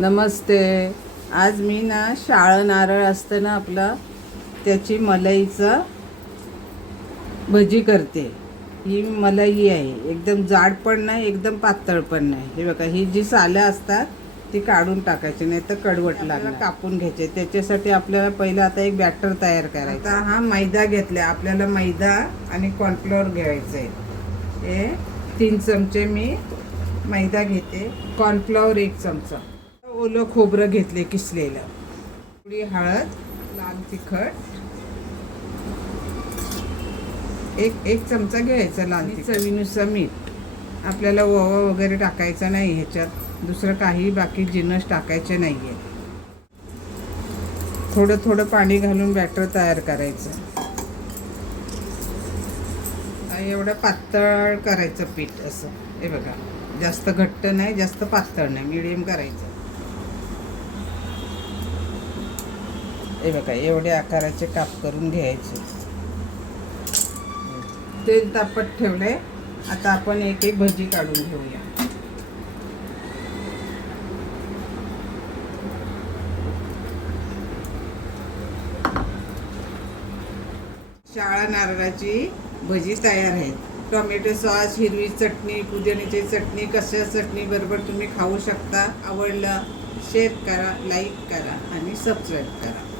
नमस्ते. आज मी ना शाळं नारळ असतं ना आपलं, त्याची मलईचं भजी करते. ही मलई आहे, एकदम जाड पण नाही, एकदम पातळ पण नाही. हे बघा, ही जी सालं असतात ती काढून टाकायची, नाही तर कडवट लागणार. कापून घ्यायचे. त्याच्यासाठी आपल्याला पहिलं आता एक बॅटर तयार करायचा. आता हा मैदा घेतला. आपल्याला मैदा आणि कॉर्नफ्लोअर घ्यायचं आहे. हे 3 चमचे मी मैदा घेते, कॉर्नफ्लॉवर 1 चमचा, ओलं खोबरं घेतले किसलेलं, थोडी हळद, लाल तिखट एक चमचा घ्यायचा लाल तिखट, चवीनुसार मीठ. आपल्याला ओवा वगैरे टाकायचा नाही ह्याच्यात, दुसरं काही बाकी जिन्नस टाकायचे नाही आहे. थोडं थोडं पाणी घालून बॅटर तयार करायचं. एवढं पातळ करायचं पीठ असं. हे बघा, जास्त घट्ट नाही, जास्त पातळ नाही, मिडियम करायचं. हे बघा, एवढे आकाराचे काप करून घ्यायचे. तेल तापत ठेवले. आता आपण एक एक भजी काढून घेऊया. शाळा नारळाची भजी तयार आहे. टोमॅटो सॉस, हिरवी चटणी, पुदिन्याची चटणी, कशा चटणी बरोबर तुम्ही खाऊ शकता. आवडलं शेअर करा, लाईक करा आणि सबस्क्राईब करा.